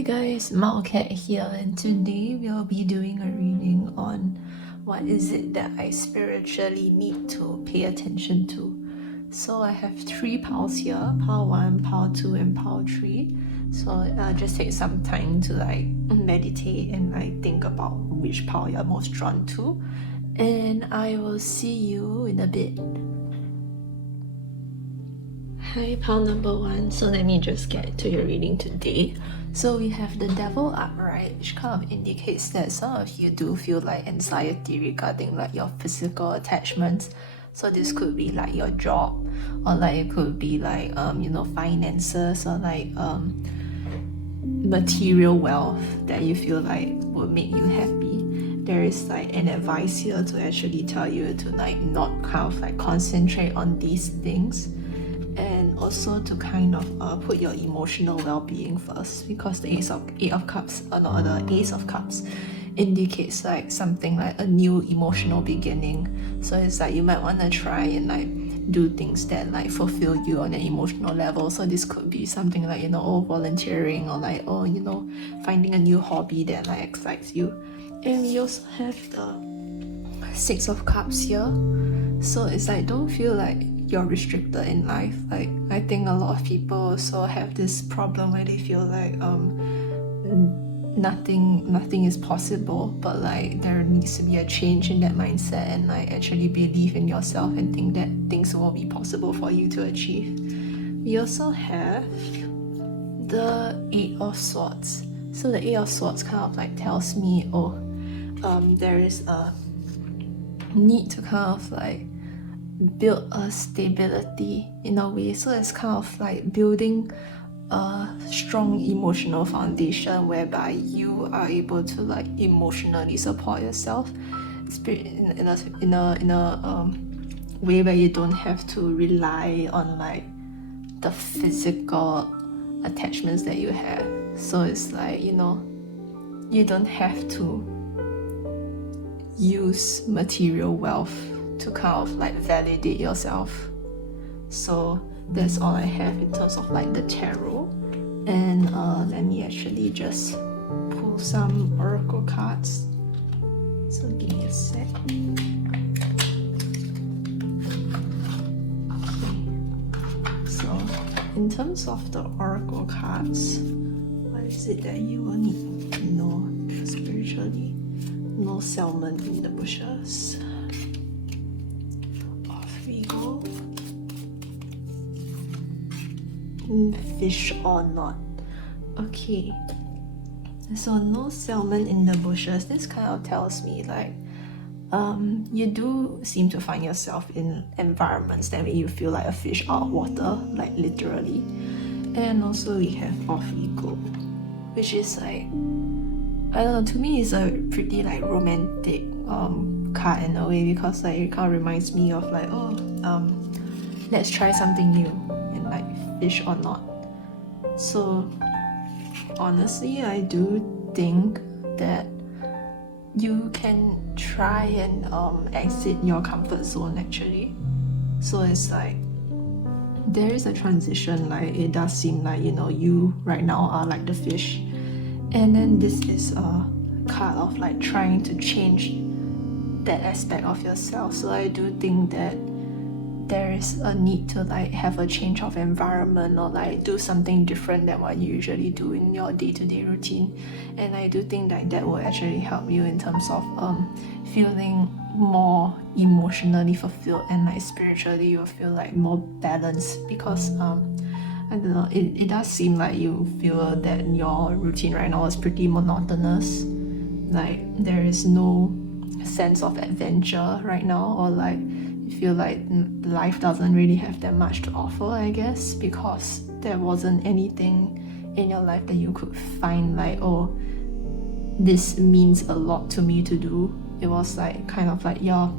Hi guys, Mao Cat here, and today we'll be doing a reading on what is it that I spiritually need to pay attention to. So I have 3 piles here, pile 1, pile 2 and pile 3. So just take some time to meditate and think about which pile you're most drawn to, and I will see you in a bit. Hi, pile number 1. So let me just get to your reading today. So we have the Devil upright, which kind of indicates that some of you do feel like anxiety regarding like your physical attachments. So this could be like your job, or like it could be like finances, or like material wealth that you feel like would make you happy. There is like an advice here to actually tell you to like not kind of like concentrate on these things, and also to kind of put your emotional well-being first, because the Ace of Cups indicates like something like a new emotional beginning. So it's like you might want to try and like do things that like fulfill you on an emotional level. So this could be something like volunteering, or like finding a new hobby that like excites you. And we also have the Six of Cups here. So it's like, don't feel like you're restricted in life. Like, I think a lot of people also have this problem where they feel like nothing is possible, but like there needs to be a change in that mindset, and like actually believe in yourself and think that things will be possible for you to achieve. We also have the Eight of Swords. So the Eight of Swords kind of like tells me, there is a need to kind of like build a stability in a way. So it's kind of like building a strong emotional foundation whereby you are able to like emotionally support yourself in a way where you don't have to rely on like the physical attachments that you have. So it's like, you don't have to use material wealth to kind of like validate yourself. So that's all I have in terms of like the tarot. And let me actually just pull some oracle cards. So give me a sec. Okay. So in terms of the oracle cards, what is it that you will need to know spiritually? No salmon in the bushes. Off we go. Fish or not. Okay. So no salmon in the bushes. This kind of tells me like you do seem to find yourself in environments that make you feel like a fish out of water, like literally. And also we have off we go, which is like, I don't know, to me it's a pretty like romantic card in a way, because like it kind of reminds me of like, let's try something new, and like fish or not. So honestly, I do think that you can try and exit your comfort zone actually. So it's like there is a transition, like it does seem like you right now are like the fish, and then this is a card of like trying to change that aspect of yourself. So I do think that there is a need to like have a change of environment, or like do something different than what you usually do in your day-to-day routine. And I do think that will actually help you in terms of feeling more emotionally fulfilled, and like spiritually you'll feel like more balanced, because I don't know, it does seem like you feel that your routine right now is pretty monotonous. Like there is no sense of adventure right now, or like you feel like life doesn't really have that much to offer, I guess, because there wasn't anything in your life that you could find like, oh, this means a lot to me to do. It was like kind of like you're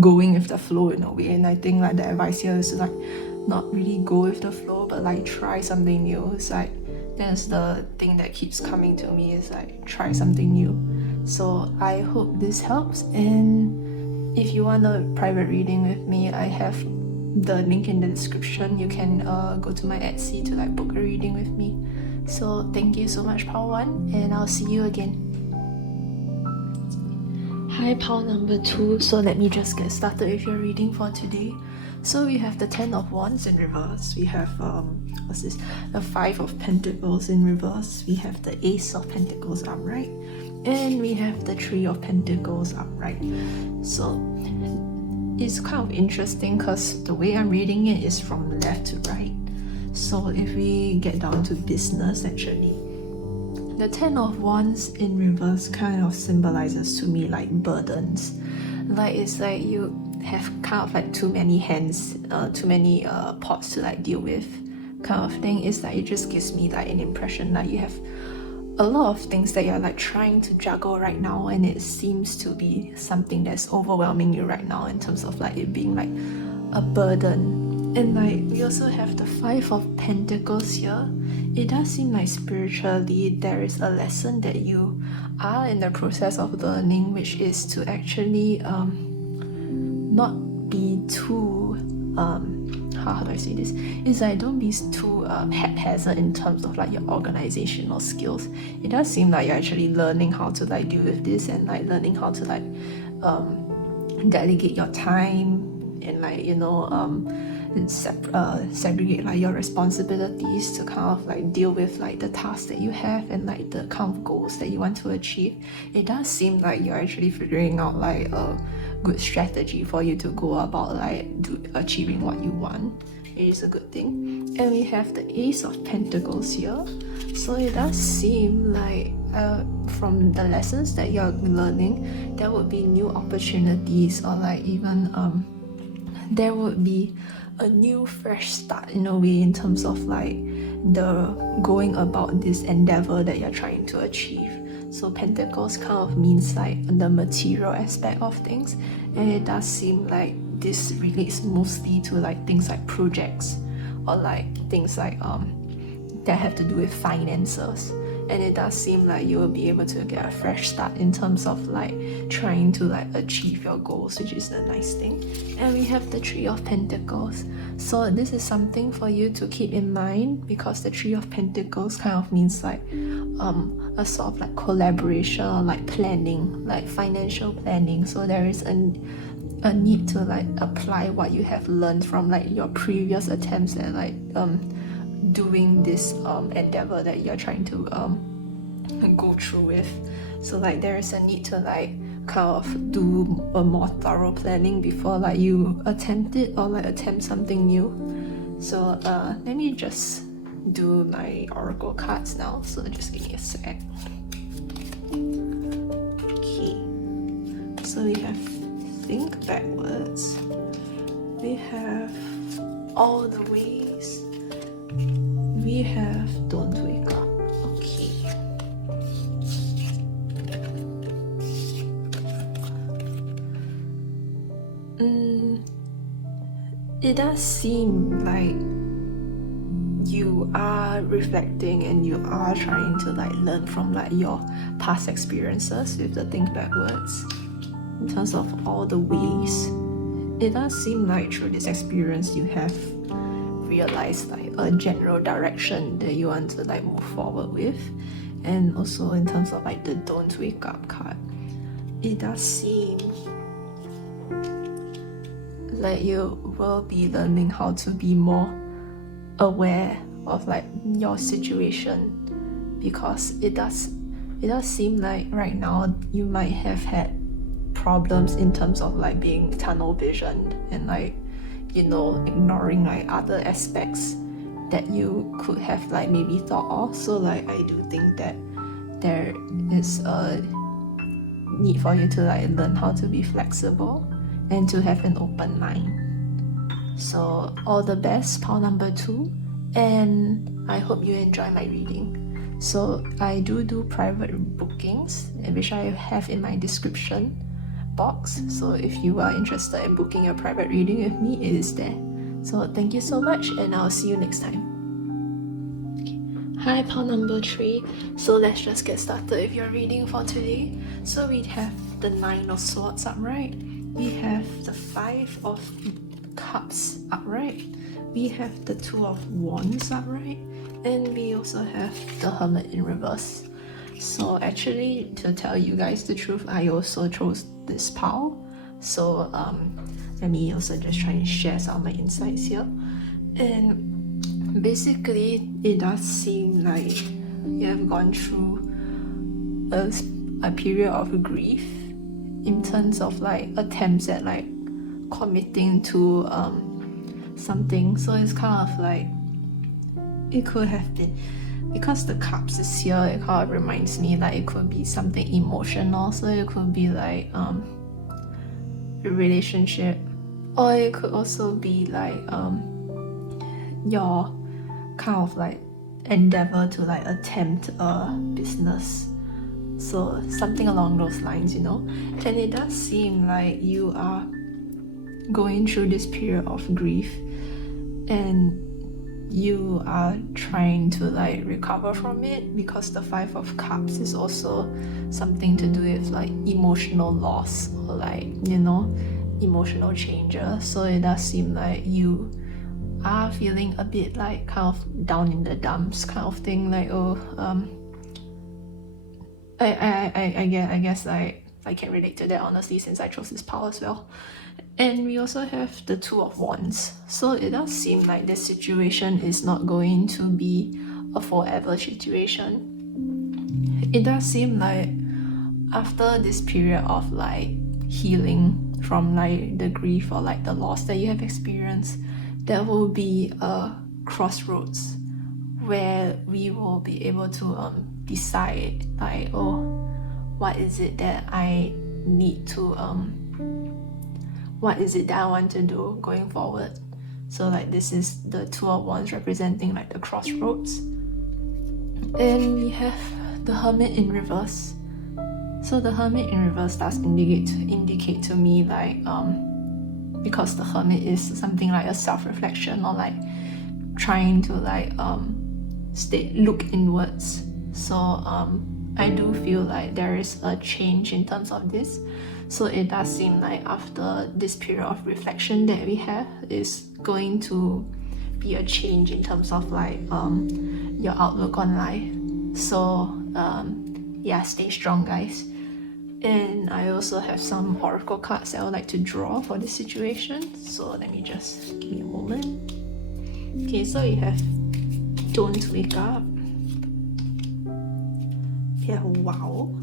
going with the flow in a way. And I think like the advice here is to like not really go with the flow, but like try something new. It's like that's the thing that keeps coming to me, is like try something new. So I hope this helps, and if you want a private reading with me, I have the link in the description. You can go to my Etsy to like book a reading with me. So thank you so much, pile 1, and I'll see you again. Hi, pile number 2. So let me just get started with your reading for today. So we have the 10 of Wands in reverse. We have what's this? The 5 of Pentacles in reverse. We have the Ace of Pentacles upright, and we have the 3 of Pentacles upright. So it's kind of interesting because the way I'm reading it is from left to right. So if we get down to business, actually, the 10 of Wands in reverse kind of symbolizes to me like burdens. Like it's like you have kind of like too many hands, too many pots to like deal with kind of thing. It's like it just gives me like an impression that you have a lot of things that you're like trying to juggle right now, and it seems to be something that's overwhelming you right now in terms of like it being like a burden. And like we also have the 5 of Pentacles here. It does seem like spiritually there is a lesson that you are in the process of learning, which is to actually not be too how do I say this? It's like don't be too haphazard in terms of like your organizational skills. It does seem like you're actually learning how to like deal with this, and like learning how to like delegate your time, and like segregate like your responsibilities to kind of like deal with like the tasks that you have and like the kind of goals that you want to achieve. It does seem like you're actually figuring out like a good strategy for you to go about like achieving what you want. It is a good thing. And we have the Ace of Pentacles here. So it does seem like from the lessons that you're learning, there would be new opportunities, or like even there would be a new fresh start in a way in terms of like the going about this endeavor that you're trying to achieve. So Pentacles kind of means like the material aspect of things, and it does seem like this relates mostly to like things like projects, or like things like that have to do with finances. And it does seem like you will be able to get a fresh start in terms of like trying to like achieve your goals, which is a nice thing. And we have the 3 of Pentacles. So this is something for you to keep in mind, because the 3 of Pentacles kind of means like a sort of like collaboration, or like planning, like financial planning. So there is a need to like apply what you have learned from like your previous attempts at like doing this endeavor that you're trying to go through with. So like there is a need to like kind of do a more thorough planning before like you attempt it, or like attempt something new. So let me just do my oracle cards now, so just give me a sec. Okay, so we have think backwards, we have all the ways, we have don't wake up. Okay. It does seem like you are reflecting, and you are trying to like learn from like your past experiences with the think backwards. In terms of all the ways, it does seem like through this experience you have realized like a general direction that you want to like move forward with. And also in terms of like the don't wake up card, it does seem like you will be learning how to be more aware of like your situation, because it does seem like right now you might have had problems in terms of like being tunnel visioned, and like ignoring like other aspects that you could have like maybe thought of. So like I do think that there is a need for you to like learn how to be flexible and to have an open mind. So all the best, pile number 2, and I hope you enjoy my reading. So I do private bookings, which I have in my description box. So if you are interested in booking a private reading with me, it is there. So thank you so much, and I'll see you next time. Hi, pile number 3. So let's just get started with your reading for today. So we have the 9 of Swords upright, we have the 5 of Cups upright, we have the Two of Wands upright, and we also have the Hermit in reverse. So actually, to tell you guys the truth, I also chose this pile. So let me also just try and share some of my insights here. And basically, it does seem like you have gone through a period of grief in terms of like attempts at like committing to something. So it's kind of like it could have been, because the cups is here, it kind of reminds me like it could be something emotional. So it could be like a relationship, or it could also be like your kind of like endeavor to like attempt a business. So something along those lines, you know. And it does seem like you are going through this period of grief, and you are trying to like recover from it, because the Five of Cups is also something to do with like emotional loss, or like, you know, emotional changes. So it does seem like you are feeling a bit like kind of down in the dumps kind of thing, like I guess I can relate to that, honestly, since I chose this pile as well. And we also have the Two of Wands. So it does seem like this situation is not going to be a forever situation. It does seem like after this period of like healing from like the grief or like the loss that you have experienced, there will be a crossroads where we will be able to decide like, oh, what is it that I need to what is it that I want to do going forward. So like this is the Two of Wands representing like the crossroads. And we have the Hermit in reverse. So the Hermit in reverse does indicate to me like because the Hermit is something like a self-reflection, or like trying to like look inwards. So I do feel like there is a change in terms of this. So it does seem like after this period of reflection that we have is going to be a change in terms of like your outlook on life. So yeah, stay strong, guys. And I also have some oracle cards that I would like to draw for this situation. So let me just give me a moment. Okay, so we have Don't Wake Up. We have Wow.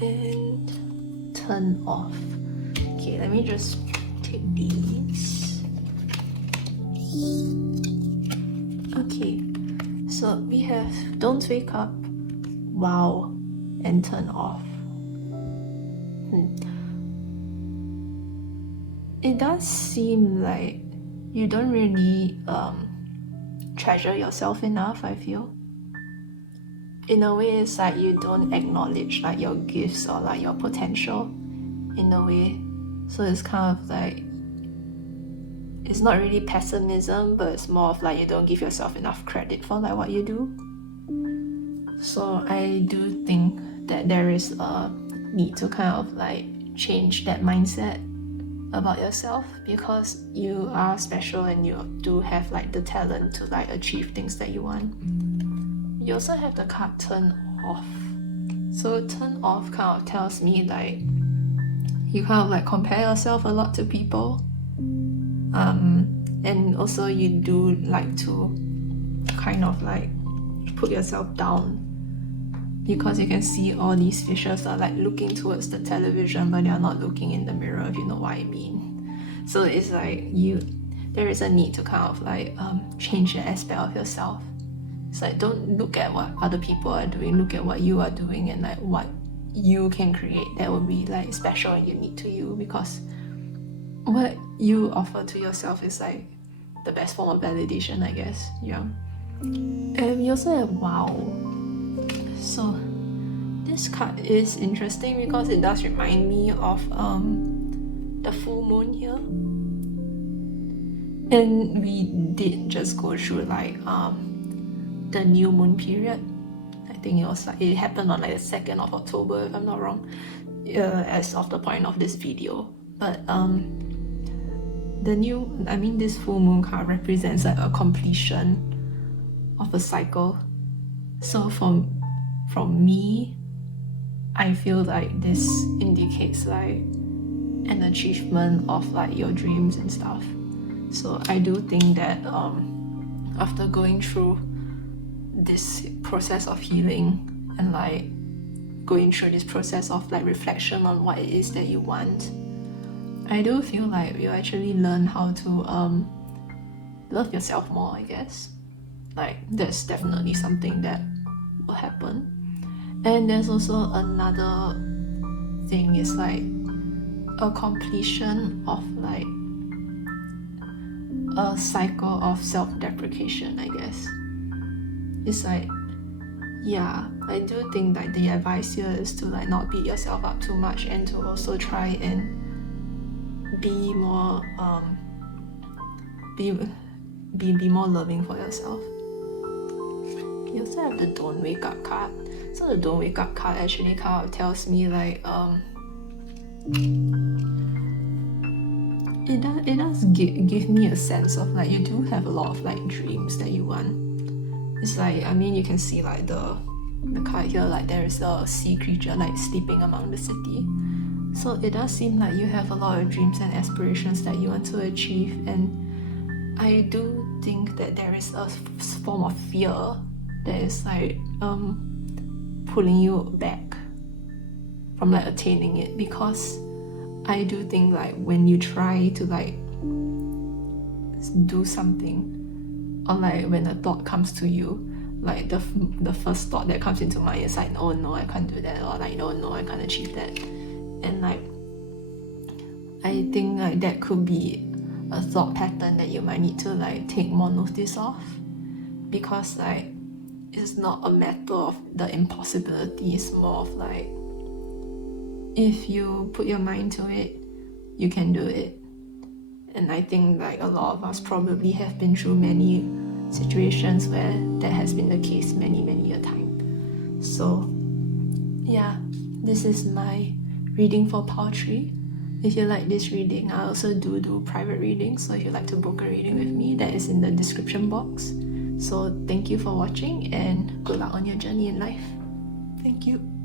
And Turn Off. Okay, let me just take these. Okay, so we have Don't Wake Up, Wow, and Turn Off. It does seem like you don't really treasure yourself enough, I feel. In a way, it's like you don't acknowledge like your gifts or like your potential in a way. So it's kind of like, it's not really pessimism, but it's more of like you don't give yourself enough credit for like what you do. So I do think that there is a need to kind of like change that mindset about yourself, because you are special and you do have like the talent to like achieve things that you want. You also have the card Turn Off. So Turn Off kind of tells me like you kind of like compare yourself a lot to people, and also you do like to kind of like put yourself down, because you can see all these fishes are like looking towards the television, but they are not looking in the mirror, if you know what I mean. So it's like there is a need to kind of like change the aspect of yourself. It's like, don't look at what other people are doing, look at what you are doing and like what you can create that will be like special and unique to you, because what you offer to yourself is like the best form of validation, I guess. Yeah. And we also have Wow. So this card is interesting because it does remind me of the full moon here. And we did just go through like the new moon period. I think it happened on like the 2nd of October, if I'm not wrong, as of the point of this video. But this full moon card represents like a completion of a cycle. So from me, I feel like this indicates like an achievement of like your dreams and stuff. So I do think that after going through this process of healing and like going through this process of like reflection on what it is that you want, I do feel like you actually learn how to love yourself more, I guess. Like that's definitely something that will happen. And there's also another thing, is like a completion of like a cycle of self-deprecation, I guess. It's like, yeah, I do think that the advice here is to like not beat yourself up too much, and to also try and be more be more loving for yourself. You also have the Don't Wake Up card. So the Don't Wake Up card actually kind of tells me like it does give me a sense of like you do have a lot of like dreams that you want. It's like, I mean, you can see like the card here, like there is a sea creature like sleeping among the city. So it does seem like you have a lot of dreams and aspirations that you want to achieve, and I do think that there is a form of fear that is like pulling you back from like attaining it, because I do think like when you try to like do something, or like when a thought comes to you, like the first thought that comes into mind is like, oh no, I can't do that, or like, no, I can't achieve that. And like I think like that could be a thought pattern that you might need to like take more notice of, because like it's not a matter of the impossibility, it's more of like if you put your mind to it, you can do it. And I think like a lot of us probably have been through many situations where that has been the case many a time. So yeah, this is my reading for poultry. If you like this reading, I also do private readings, so if you'd like to book a reading with me, that is in the description box. So thank you for watching, and good luck on your journey in life. Thank you.